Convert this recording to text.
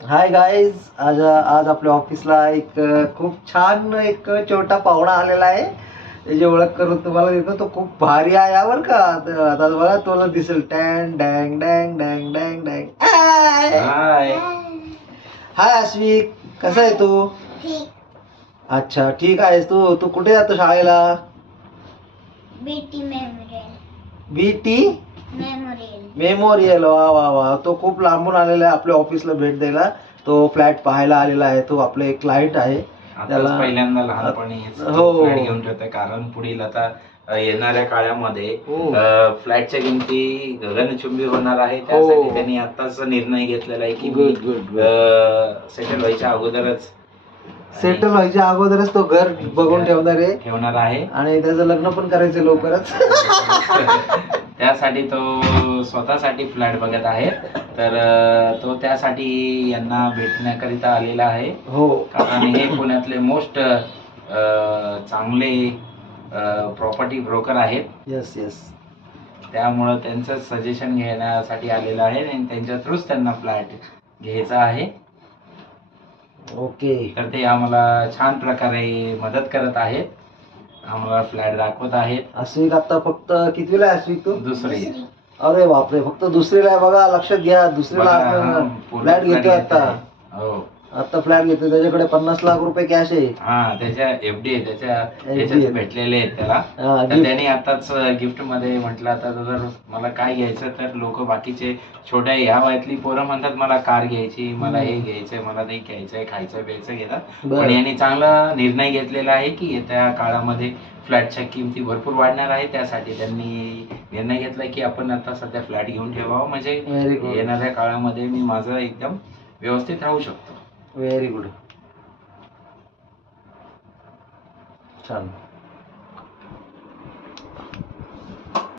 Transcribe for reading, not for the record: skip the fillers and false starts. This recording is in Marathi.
हाय गाईज, आज आज आपल्या ऑफिसला एक खूप छान एक छोटा पाहुणा आलेला आहे. त्याची ओळख करून तुम्हाला देतो. तो खूप भारी आहे यावर का. आता बघा तुला दिसेल. टँग डँग डँग डँग डँग डँग. हाय. हाय अश्विक, कसा आहे तू? अच्छा ठीक आहेस तू. तू कुठे जातो शाळेला? BT memorial. BT memorial. Memorial. वा वा वा. तो खूप लांबून आलेला आहे आपल्या ऑफिसला भेट द्यायला. तो फ्लॅट पाहायला आलेला आहे. तो आपले एक क्लायंट आहे. आताच पहिल्यांदा लहानपणी हो. फ्लॅट घेऊन ठेवतोय, कारण पुढील आता येणाऱ्या काळामध्ये हो. फ्लॅटच्या किमती गगनचुंबी होणार आहे. त्यासाठी त्यांनी आताच निर्णय घेतलेला आहे की मी सेटल व्हायच्या अगोदरच सेटल व्हायच्या अगोदरच तो घर बघून ठेवणार आहे आणि त्याचं लग्न पण करायचं लवकरच. त्यासाठी तो स्वतःसाठी फ्लॅट बघत आहे. तर तो त्यासाठी यांना भेटण्याकरिता आलेला आहे. हो, कारण हे पुण्यातले मोस्ट चांगले प्रॉपर्टी ब्रोकर आहेत. Yes yes. त्यामुळं त्यांचं सजेशन घेण्यासाठी आलेलं आहे आणि त्यांच्या थ्रूच त्यांना फ्लॅट घ्यायचा आहे. ओके. तर ते आम्हाला छान प्रकारे मदत करत आहेत, आम्हाला फ्लॅट दाखवत आहेत. अश्विक आता फक्त कितवीला आहे अश्विक तू? दुसरी अरे बापरे, फक्त दुसरीला आहे. बघा लक्षात घ्या, दुसरीला फ्लॅट घेतोय आता. हो, आता फ्लॅट घेतोय. त्याच्याकडे 50 लाख रुपये कॅश आहे. हा, त्याच्या एफडी आहे, त्याच्या FD याच्यात भेटलेले आहेत त्याला. हा, तर त्यांनी आताच गिफ्ट मध्ये म्हटलं, आता जर मला काय घ्यायचं, तर लोक बाकीचे छोट्या ह्या वयातली पोरं म्हणतात मला कार घ्यायची, मला हे घ्यायचंय, मला ते घ्यायचंय, खायचं प्यायचं घेतात. पण यांनी चांगला निर्णय घेतलेला आहे की येत्या काळामध्ये फ्लॅटच्या किमती भरपूर वाढणार आहे. त्यासाठी त्यांनी निर्णय घेतला की आपण आता सध्या फ्लॅट घेऊन ठेवावं, म्हणजे येणाऱ्या काळामध्ये मी माझं एकदम व्यवस्थित राहू शकतो. Very good. छान.